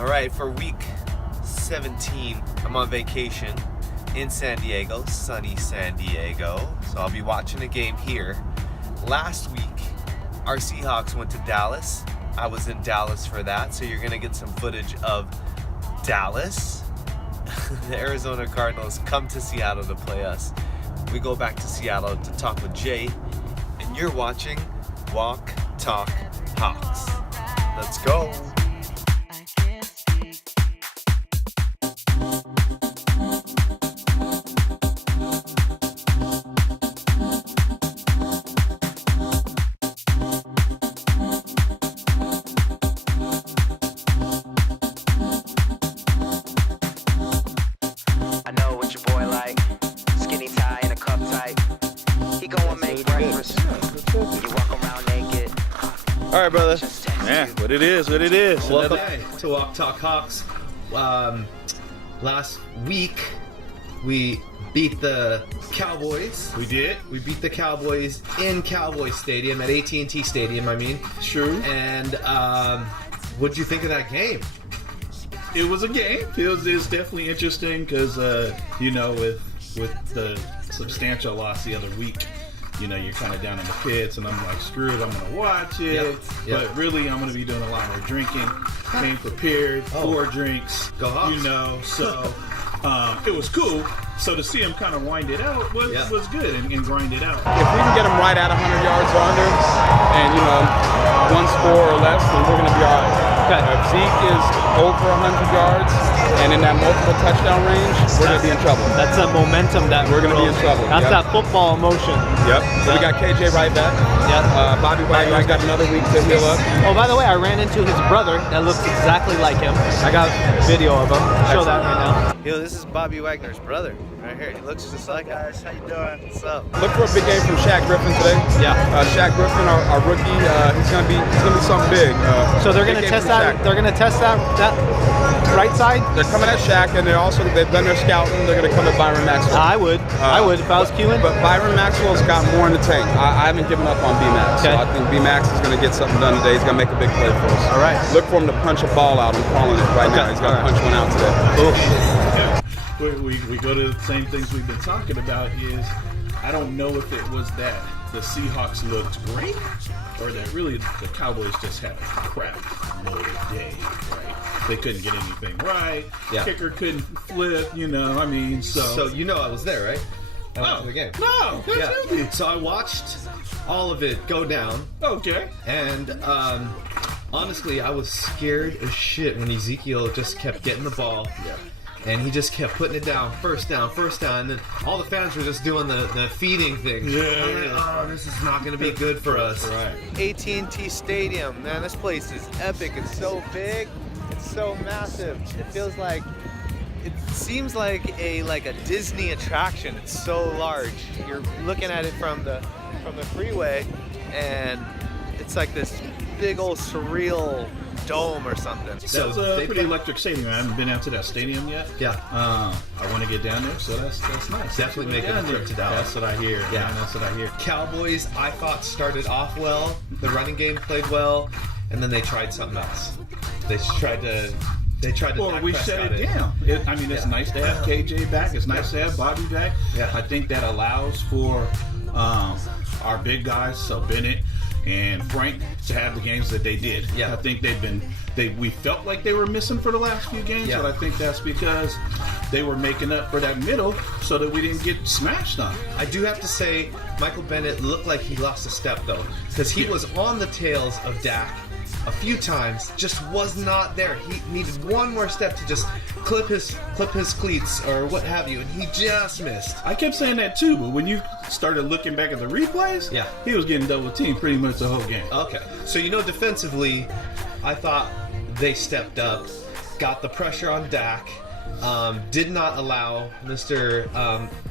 All right, for week 17, I'm on vacation in San Diego, sunny San Diego. So I'll be watching a game here. Last week, our Seahawks went to Dallas. I was in Dallas for that, so you're going to get some footage of Dallas. The Arizona Cardinals come to Seattle to play us. We go back to Seattle to talk with Jay, and you're watching Walk, Talk, Hawks. Let's go. All right, brother. Yeah, what it is. Welcome to Walk Talk Hawks. Last week, we beat the Cowboys. We did. We beat the Cowboys in Cowboys Stadium, at AT&T Stadium, I mean. True. And what'd you think of that game? It was a game. It was definitely interesting because, with the substantial loss the other week, you're kind of down in the pits, and I'm like, screw it, I'm going to watch it. Yep. But really, I'm going to be doing a lot more drinking. Came prepared, 4 drinks. Go Hawks. So it was cool. So to see him kind of wind it out was good and grind it out. If we can get him right at 100 yards or under, and, one score or less, then we're going to be all right. Okay. If Zeke is over 100 yards and in that multiple touchdown range, we're going to be in trouble. That's that momentum that we're going to be in trouble. That's that football emotion. Yep. So we got KJ right back. Yep. Bobby Wagner's got another week to heal up. Oh, by the way, I ran into his brother that looks exactly like him. I got video of him. Show that right now. Yo, this is Bobby Wagner's brother right here. He looks just like us. How you doing? What's up? Look for a big game from Shaq Griffin today. Yeah. Shaq Griffin, our rookie, he's gonna be something big. So they're gonna test that. They're gonna test that right side. They're coming at Shaq, and they've done their scouting. They're gonna come at Byron Maxwell. I would if I was queuing. But Byron Maxwell's got more in the tank. I haven't given up on B-Max. Okay. So I think B-Max is gonna get something done today. He's gonna make a big play for us. All right. Look for him to punch a ball out. I'm calling it right now. He's gonna punch one out today. Cool. We go to the same things we've been talking about. Is I don't know if it was that the Seahawks looked great or that really the Cowboys just had a crap loaded day, right? They couldn't get anything right. Yeah. Kicker couldn't flip, So I was there, right? I went to the game. No, that's easy. So I watched all of it go down. Okay. And honestly, I was scared as shit when Ezekiel just kept getting the ball. Yeah. And he just kept putting it down, first down, and then all the fans were just doing the feeding thing. Yeah. I'm like, oh, this is not going to be good for us. Right. AT&T Stadium, man, this place is epic. It's so big, it's so massive. It seems like a Disney attraction. It's so large. You're looking at it from the freeway, and it's like this big old surreal dome or something. That's a pretty electric stadium. I haven't been out to that stadium yet. Yeah. I want to get down there, so that's nice. Definitely making a trip to Dallas. That's what I hear. Yeah, man, that's what I hear. Cowboys, I thought, started off well. The running game played well, and then they tried something else. They tried to. Or we shut it down. It's nice to have KJ back. It's nice to have Bobby back. Yeah. I think that allows for our big guys, so Bennett and Frank, to have the games that they did. Yeah. I think we felt like they were missing for the last few games, but I think that's because they were making up for that middle so that we didn't get smashed on. I do have to say, Michael Bennett looked like he lost a step, though, because he was on the tails of Dak a few times, just was not there. He needed one more step to just clip his cleats or what have you, and he just missed. I kept saying that too, but when you started looking back at the replays, he was getting double teamed pretty much the whole game. Okay, so defensively, I thought they stepped up, got the pressure on Dak, did not allow Mr.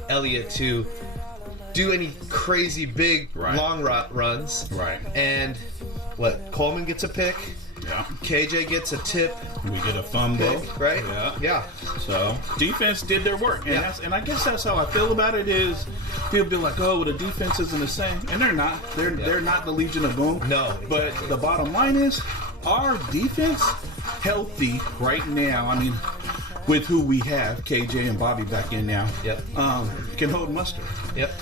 Elliott to do any crazy big long runs. Right. And Coleman gets a pick. Yeah. KJ gets a tip. We get a fumble. Pick, right? Yeah. So defense did their work, and I guess that's how I feel about it. Is people be like, "Oh, well, the defense isn't the same," and they're not. They're not the Legion of Boom. No. But the bottom line is, our defense healthy right now, I mean, with who we have, KJ and Bobby back in now, can hold muster.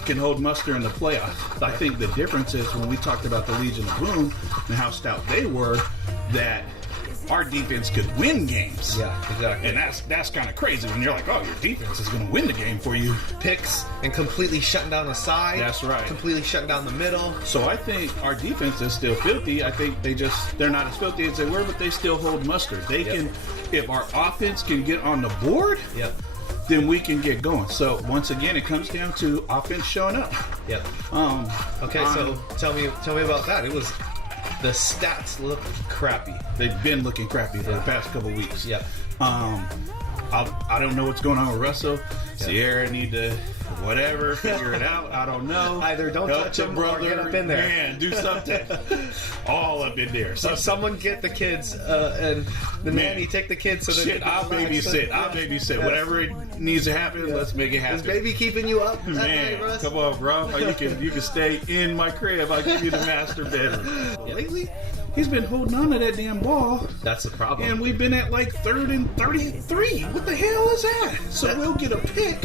Can hold muster in the playoffs. I think the difference is when we talked about the Legion of Boom and how stout they were, that our defense could win games. Yeah, exactly. And that's kind of crazy when you're like, oh, your defense is going to win the game for you. Picks and completely shutting down the side. That's right. Completely shutting down the middle. So I think our defense is still filthy. I think they're not as filthy as they were, but they still hold mustard. They can, if our offense can get on the board, then we can get going. So once again, it comes down to offense showing up. Okay, so tell me about that. It was, the stats look crappy. They've been looking crappy for the past couple weeks. I don't know what's going on with Russell. Sierra need to figure it out. I don't know. Either don't help touch the him brother, or get up in there. Man, do something. All up in there. So someone get the kids and the nanny take the kids. So shit, I'll babysit. I'll babysit. Whatever it needs to happen, let's make it happen. Is baby keeping you up? Man, Russ? come on, bro. You can stay in my crib. I'll give you the master bedroom. Lately, he's been holding on to that damn ball. That's the problem. And we've been at like 3rd and 33. What the hell is that? So we'll get a pick.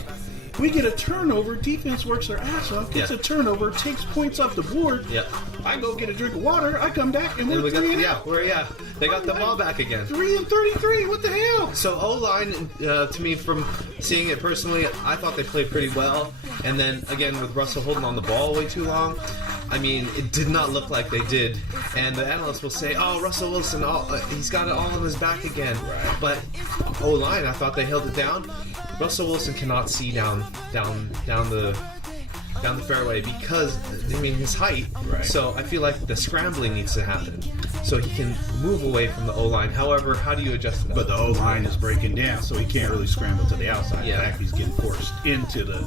We get a turnover. Defense works their ass off. Gets a turnover. Takes points off the board. I go get a drink of water. I come back and we're 3 and out. They got the ball back again. 3 and 33. What the hell? So O-line, to me, from seeing it personally, I thought they played pretty well. And then again with Russell holding on the ball way too long, I mean, it did not look like they did. And the analysts will say, "Oh, Russell Wilson, he's got it all on his back again." Right. But O-line, I thought they held it down. Russell Wilson cannot see down the fairway because, I mean, his height. Right. So I feel like the scrambling needs to happen so he can move away from the O-line. However, how do you adjust that? But the O-line is breaking down, so he can't really scramble to the outside. Yeah. In fact, he's getting forced into the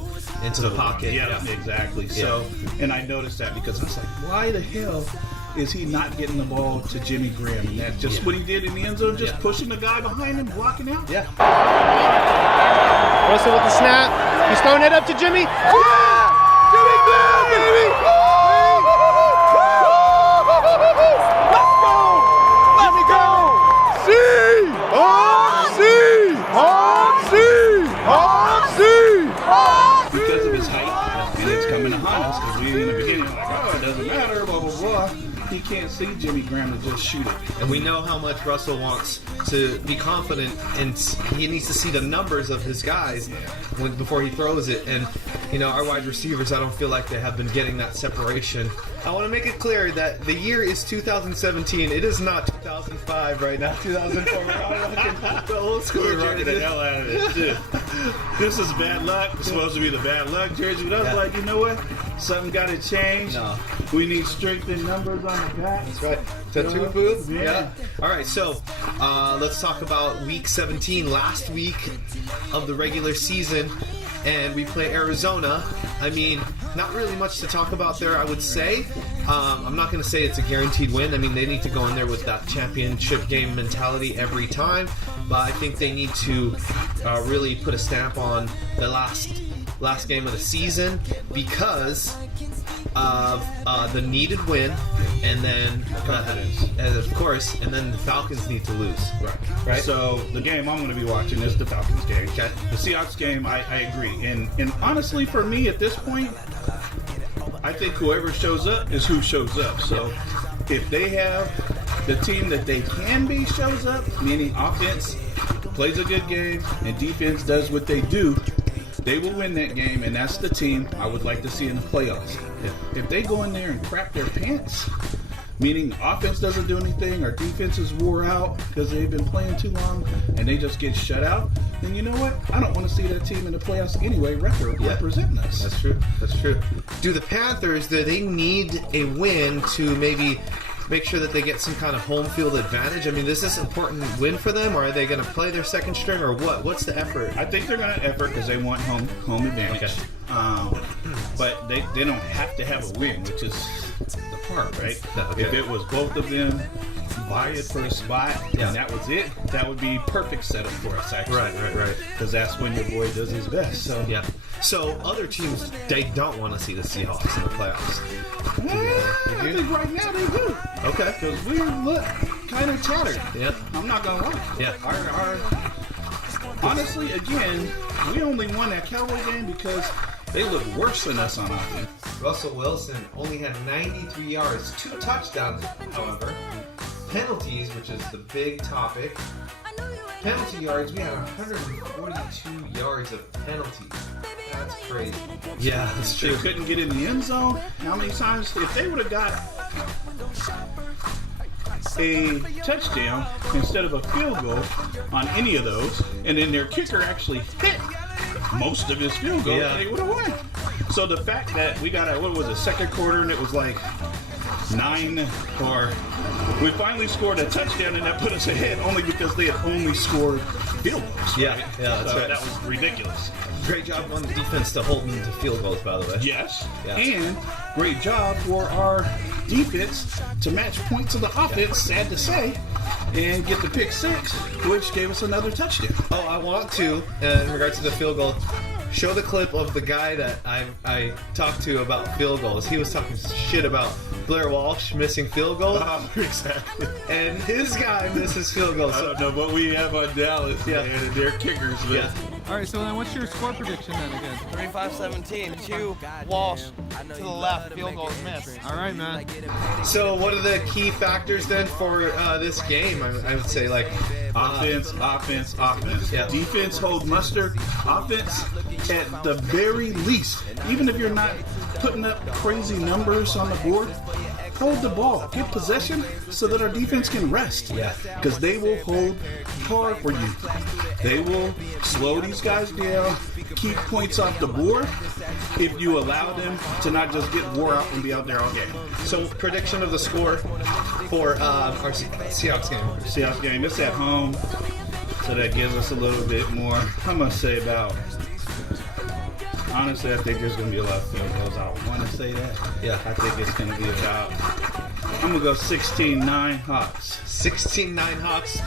pocket. Yeah, exactly. So, and I noticed that because I was like, why the hell is he not getting the ball to Jimmy Graham? And that's just what he did in the end zone, just pushing the guy behind him, blocking out. Russell with the snap. He's throwing it up to Jimmy. Jimmy Graham, baby! Let's go! Let's go! Because of his height, and it's coming upon us, because we in the beginning were like, oh, it doesn't matter, blah, blah, blah. He can't see Jimmy Graham to just shoot it. And we know how much Russell wants to be confident, and he needs to see the numbers of his guys before he throws it. And, you know, our wide receivers, I don't feel like they have been getting that separation. I want to make it clear that the year is 2017. It is not 2005 right now, 2004. We're all rocking the old school We're rocking the jerseys. hell out of this, too. This is bad luck. It's supposed to be the bad luck jersey, but I was like, you know what? Something got to change. No. We need strength in numbers on the back. That's right. Tattoo booth? Yeah. All right, so let's talk about week 17, last week of the regular season, and we play Arizona. I mean, not really much to talk about there, I would say. I'm not going to say it's a guaranteed win. I mean, they need to go in there with that championship game mentality every time, but I think they need to really put a stamp on the last game of the season because of the needed win, and then and of course, and then the Falcons need to lose. Right. So the game I'm going to be watching is the Falcons game. Okay. The Seahawks game, I agree. And honestly, for me at this point, I think whoever shows up is who shows up. So if they have the team that they can be shows up, meaning offense plays a good game and defense does what they do, they will win that game, and that's the team I would like to see in the playoffs. If they go in there and crap their pants, meaning offense doesn't do anything, our defense is wore out because they've been playing too long, and they just get shut out, then you know what? I don't want to see that team in the playoffs anyway representing us. That's true. That's true. Do the Panthers, do they need a win to maybe make sure that they get some kind of home field advantage? I mean, is this an important win for them, or are they going to play their second string, or what? What's the effort? I think they're going to effort because they want home advantage. Okay. But they don't have to have a win, which is the part, right? Okay. If it was both of them vying for a spot and that was it, that would be perfect setup for us, actually. Right. Because that's when your boy does his best. So Yeah. So other teams, they don't want to see the Seahawks in the playoffs. I think right now they do. Okay. Because kind of tattered. Yep. I'm not gonna lie. Yeah. Honestly, again, we only won that Cowboy game because they looked worse than us on offense. Russell Wilson only had 93 yards, 2 touchdowns, however. Penalties, which is the big topic. Penalty yards, we had 142 yards of penalties. That's crazy. Yeah, that's They couldn't get in the end zone. How many times? If they would have got a touchdown instead of a field goal on any of those, and then their kicker actually hit most of his field goals, they would have won. So the fact that we got a second quarter and it was like 9, or we finally scored a touchdown and that put us ahead only because they had only scored field goals. Yeah, that's right. That was ridiculous. Great job on the defense to hold them to field goals, by the way. Yes, Yeah. and great job for our defense to match points of the offense, sad to say, and get the pick 6, which gave us another touchdown. Oh, I want to, in regards to the field goal, show the clip of the guy that I talked to about field goals. He was talking shit about Blair Walsh missing field goals. Exactly. And his guy misses field goals. I don't know what we have on Dallas, man, and their kickers, but Yeah. All right, so then what's your score prediction then again? 35-17, 2 Walsh to the left, field goals missed. All right, man. So what are the key factors then for this game? I would say like offense. Yeah. Defense hold mustard. Offense, at the very least, even if you're not putting up crazy numbers on the board, hold the ball, get possession, so that our defense can rest. Yeah. Because they will hold hard for you. They will slow these guys down, keep points off the board if you allow them to not just get wore out and be out there all game. So prediction of the score for our Seahawks game. Seahawks game, it's at home, so that gives us a little bit more. I'm going to say about, honestly, I think there's going to be a lot of field goals. I want to say that. Yeah. I think it's going to be about, I'm going to go 16-9 Hawks. 16-9 Hawks.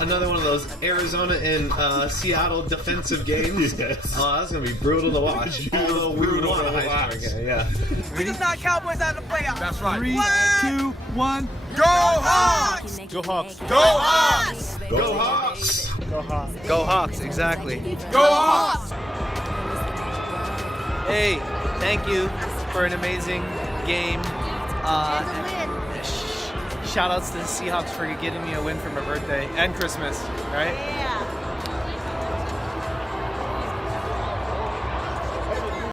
Another one of those Arizona and Seattle defensive games. Yes. Oh, that's gonna be brutal to watch. Although we would want a high scoring game. Yeah. We just knocked Cowboys out of the playoffs. That's right. 3, 2, 1. Go Hawks! Go Hawks. Go Hawks! Go Hawks! Go Hawks, exactly. Go Hawks! Hey, thank you for an amazing game. Shout outs to the Seahawks for getting me a win for my birthday and Christmas, right? Yeah.